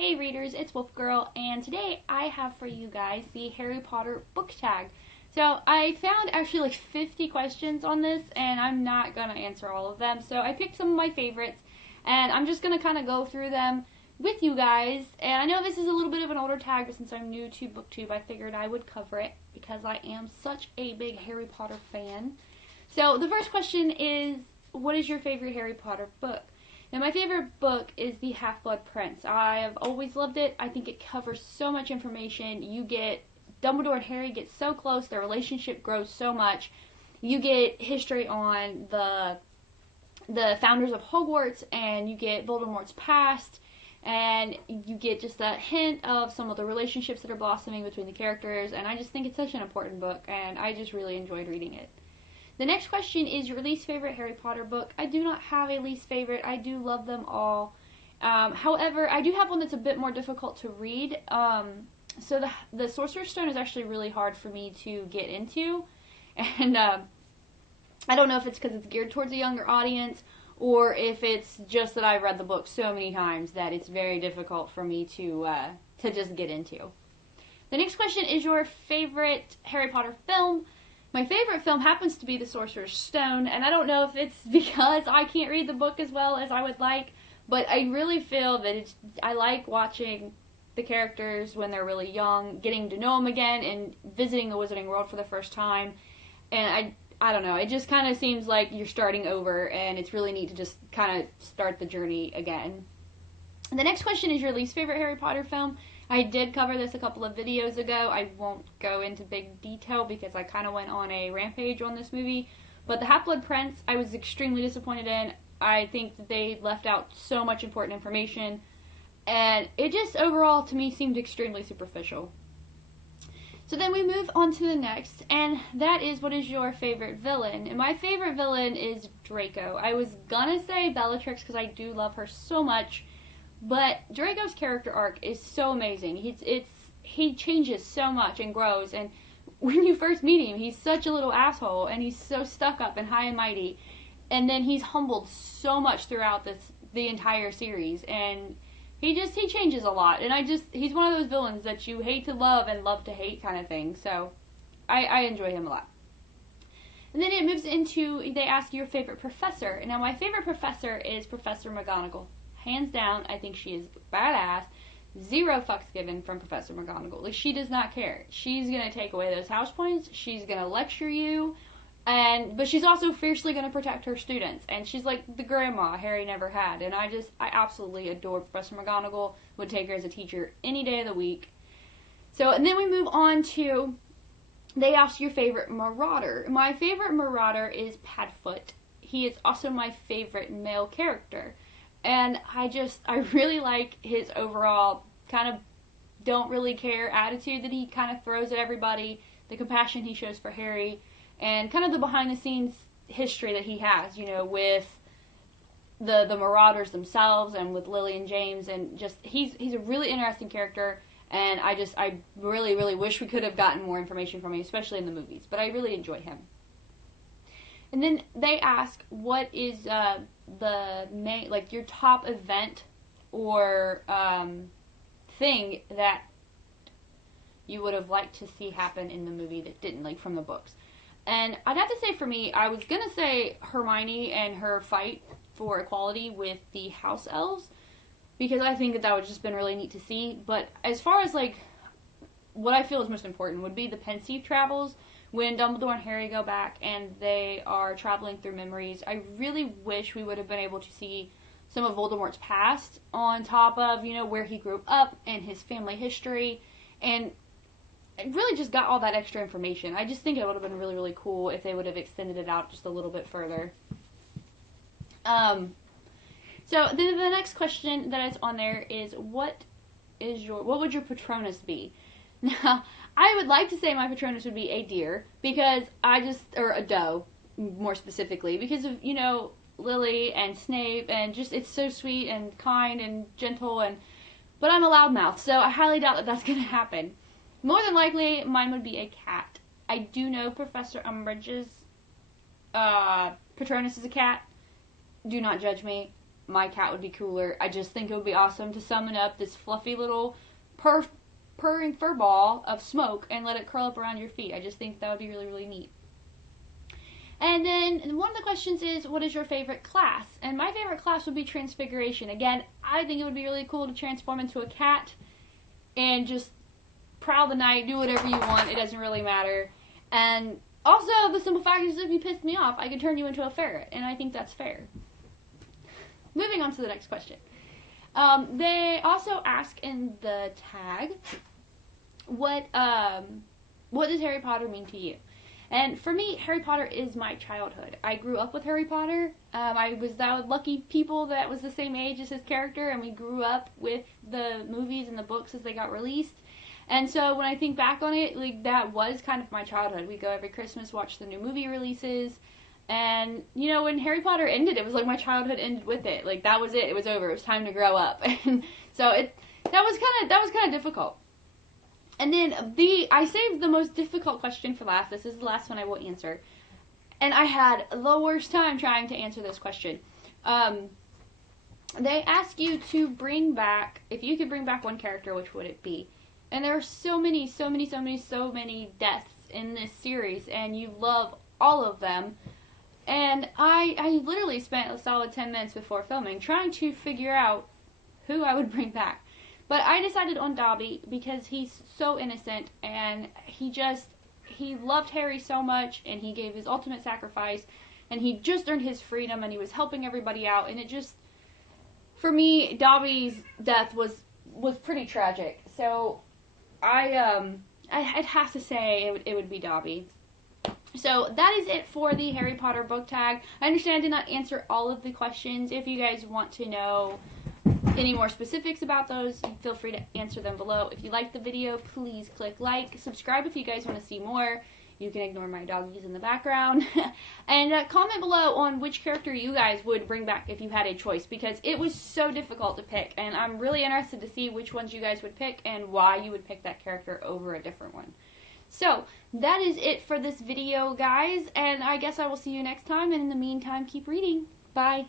Hey readers, it's Wolf Girl, and today I have for you guys the Harry Potter book tag. So I found actually like 50 questions on this, and I'm not going to answer all of them. So I picked some of my favorites, and I'm just going to kind of go through them with you guys. And I know this is a little bit of an older tag, but since I'm new to BookTube, I figured I would cover it because I am such a big Harry Potter fan. So the first question is, what is your favorite Harry Potter book? Now, my favorite book is The Half-Blood Prince. I have always loved it. I think it covers so much information. Dumbledore and Harry get so close. Their relationship grows so much. You get history on the founders of Hogwarts, and you get Voldemort's past, and you get just a hint of some of the relationships that are blossoming between the characters, and I just think it's such an important book, and I just really enjoyed reading it. The next question is your least favorite Harry Potter book. I do not have a least favorite. I do love them all. However, I do have one that's a bit more difficult to read. So the Sorcerer's Stone is actually really hard for me to get into. And I don't know if it's because it's geared towards a younger audience or if it's just that I've read the book so many times that it's very difficult for me to just get into. The next question is your favorite Harry Potter film. My favorite film happens to be The Sorcerer's Stone, and I don't know if it's because I can't read the book as well as I would like, but I really feel that I like watching the characters when they're really young, getting to know them again, and visiting the Wizarding World for the first time, and I don't know, it just kind of seems like you're starting over, and it's really neat to just kind of start the journey again. And the next question is your least favorite Harry Potter film. I did cover this a couple of videos ago. I won't go into big detail because I kind of went on a rampage on this movie. But The Half-Blood Prince, I was extremely disappointed in. I think that they left out so much important information. And it just overall, to me, seemed extremely superficial. So then we move on to the next, and that is, what is your favorite villain? And my favorite villain is Draco. I was gonna say Bellatrix because I do love her so much. But Draco's character arc is so amazing. He changes so much and grows, and when you first meet him, he's such a little asshole, and he's so stuck up and high and mighty, and then he's humbled so much throughout the entire series, and he changes a lot, and he's one of those villains that you hate to love and love to hate kind of thing, so I enjoy him a lot. And then it moves into, they ask your favorite professor, and now my favorite professor is Professor McGonagall. Hands down, I think she is badass. Zero fucks given from Professor McGonagall. Like, she does not care. She's gonna take away those house points. She's gonna lecture you, but she's also fiercely gonna protect her students. And she's like the grandma Harry never had. And I absolutely adore Professor McGonagall. Would take her as a teacher any day of the week. So, and then we move on to, they ask your favorite Marauder. My favorite Marauder is Padfoot. He is also my favorite male character. And I really like his overall kind of don't really care attitude that he kind of throws at everybody, the compassion he shows for Harry, and kind of the behind the scenes history that he has, with the Marauders themselves and with Lily and James, and just he's a really interesting character, and I really, really wish we could have gotten more information from him, especially in the movies, but I really enjoy him. And then they ask, what is the main, like, your top event or thing that you would have liked to see happen in the movie that didn't, like, from the books. And I'd have to say, for me, I was going to say Hermione and her fight for equality with the house elves, because I think that would have just been really neat to see. But as far as, like, what I feel is most important would be the Pensieve travels, when Dumbledore and Harry go back and they are traveling through memories. I really wish we would have been able to see some of Voldemort's past on top of, where he grew up and his family history, and it really just got all that extra information. I just think it would have been really, really cool if they would have extended it out just a little bit further. So the next question that is on there is, what would your Patronus be? Now, I would like to say my Patronus would be a deer, or a doe, more specifically, because of, Lily and Snape, and just, it's so sweet and kind and gentle, but I'm a loudmouth, so I highly doubt that that's going to happen. More than likely, mine would be a cat. I do know Professor Umbridge's Patronus is a cat. Do not judge me. my cat would be cooler. I just think it would be awesome to summon up this fluffy little purring fur ball of smoke and let it curl up around your feet. I just think that would be really, really neat. And then one of the questions is, what is your favorite class? And my favorite class would be Transfiguration. Again, I think it would be really cool to transform into a cat and just prowl the night, do whatever you want. It doesn't really matter. And also, the simple fact is, if you pissed me off, I could turn you into a ferret, and I think that's fair. Moving on to the next question. They also ask in the tag, what does Harry Potter mean to you? And for me, Harry Potter is my childhood. I grew up with Harry Potter. I was that lucky people that was the same age as his character, and we grew up with the movies and the books as they got released. And so when I think back on it, like, that was kind of my childhood. We go every Christmas, watch the new movie releases. And, you know, when Harry Potter ended, it was like my childhood ended with it. Like, that was it. It was over. It was time to grow up. And so that was kind of difficult. And then I saved the most difficult question for last. This is the last one I will answer. And I had the worst time trying to answer this question. They ask you to bring back, if you could bring back one character, which would it be? And there are so many deaths in this series, and you love all of them. And I literally spent a solid 10 minutes before filming trying to figure out who I would bring back. But I decided on Dobby because he's so innocent, and he loved Harry so much, and he gave his ultimate sacrifice, and he just earned his freedom, and he was helping everybody out, and it just, for me, Dobby's death was pretty tragic. So I'd have to say it would be Dobby. So that is it for the Harry Potter book tag. I understand I did not answer all of the questions. If you guys want to know any more specifics about those, feel free to answer them below. If you liked the video, please click like. Subscribe if you guys want to see more. You can ignore my doggies in the background. And comment below on which character you guys would bring back if you had a choice, because it was so difficult to pick, and I'm really interested to see which ones you guys would pick and why you would pick that character over a different one. So that is it for this video, guys, and I guess I will see you next time, and in the meantime, keep reading. Bye.